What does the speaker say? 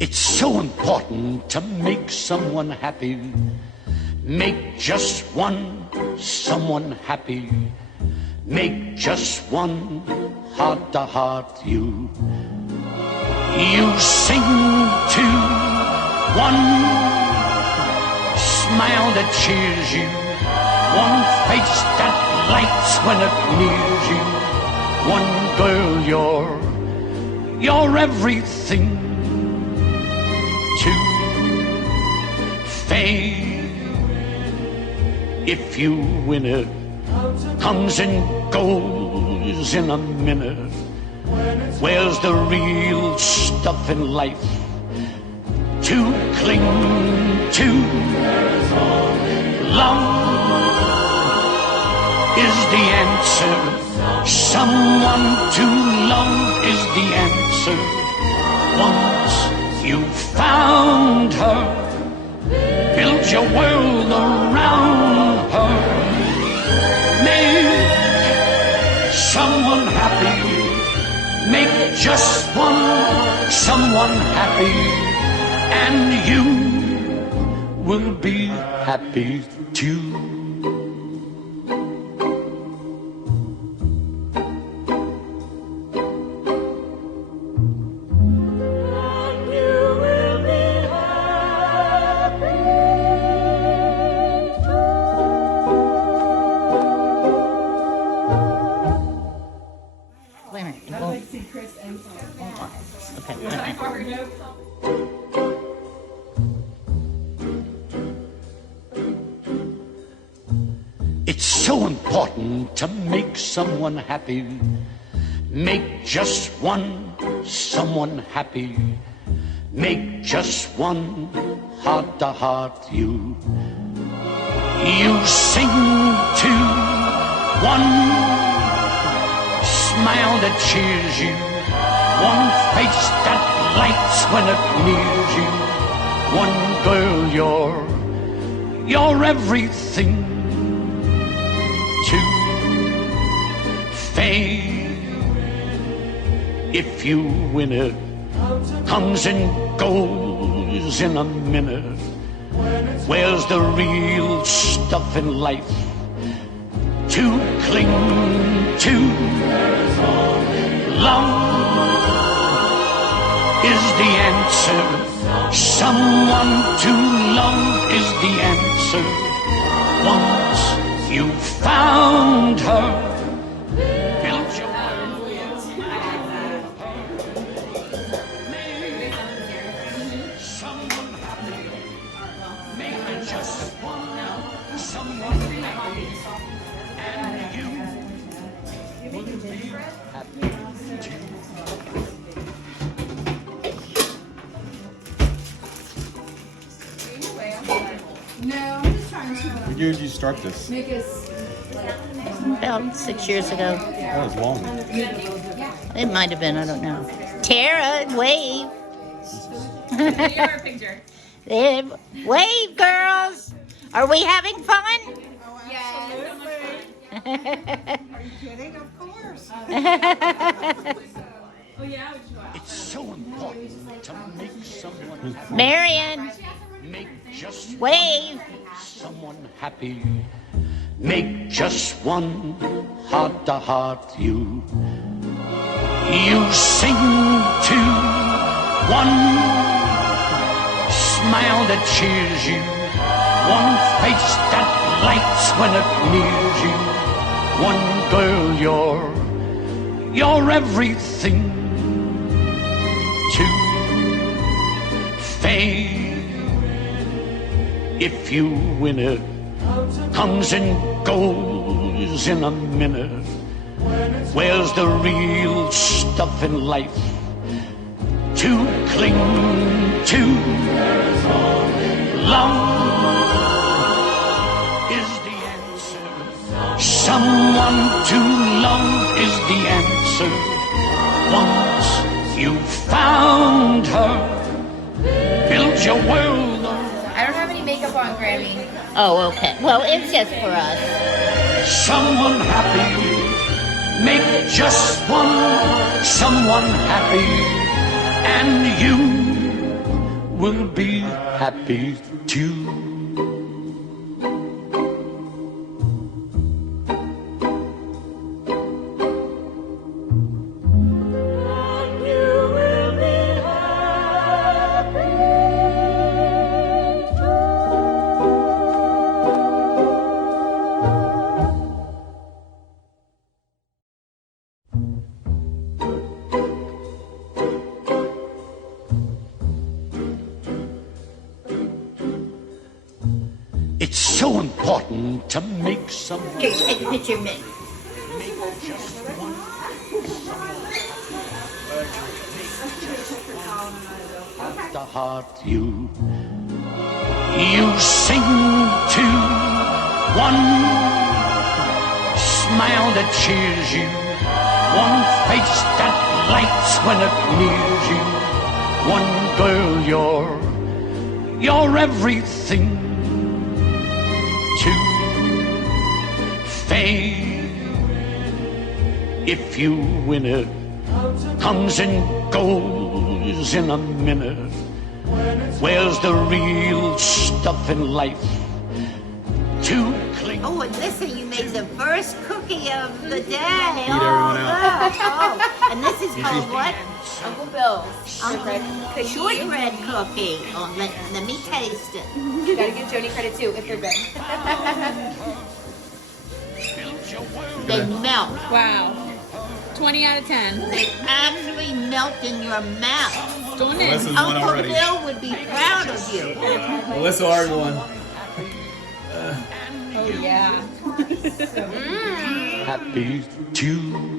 It's so important to make someone happy. Make just one someone happy. Make just one heart-to-heart you. You sing to one smile that cheers you, one face that lights when it nears you, one girl you're everything to. Fame, if you win it, comes and goes in a minute. Where's the real stuff in life to cling to? Love is the answer. Someone to love is the answer. Once you've found her, build your world around her. Make someone happy. Make just one someone happy, and you will be happy too. It's so important to make someone happy. Make just one someone happy. Make just one heart-to-heart you. You sing to one smile that cheers you, one face that lights when it nears you, one girl you're everything to. Fame, if you win it, comes and goes in a minute. Where's the real stuff in life to cling to? Love is the answer. Someone to love is the answer. Once you've found her, build your world. Make someone happy. Make just one someone happy, and you will be happy too. No, I'm just trying to. When did you start this? Make us. About 6 years ago. That was long. It might have been, I don't know. Tara, wave. Your picture. Wave, girls. Are we having fun? Yes. Are you kidding? Of course. Oh yeah, we should go out. It's so important to make someone happy. Marion, Make just wave. someone happy. Make just one heart-to-heart you. You sing to one smile that cheers you, one face that lights when it nears you, one girl you're everything to. Fame, if you win it, comes and goes in a minute. Where's the real stuff in life to cling to? Love is the answer. Someone to love is the answer. Once you've found her, build your world. I don't have any makeup. makeup on, Grammy. Oh, okay. Well, it's just for us. Someone happy. Make just one someone happy. And you will be happy too. It's so important to make some Here, take a picture of me. the heart you sing to, one smile that cheers you, one face that lights when it nears you, one girl you're everything to fame. If you win it, comes and goes in a minute. Where's the real stuff in life to cling? Oh, and listen, you made the first cookie of the day. Eat everyone out. Oh, and this is called what? Uncle Bill's Shortbread cookie. Oh, let me taste it. You gotta give Joni credit too if they're good. They melt. Wow. 20 out of 10. They actually melt in your mouth. Don't Melissa's it? won Uncle already. Bill would be proud of you. Melissa already won. Oh yeah. Happy to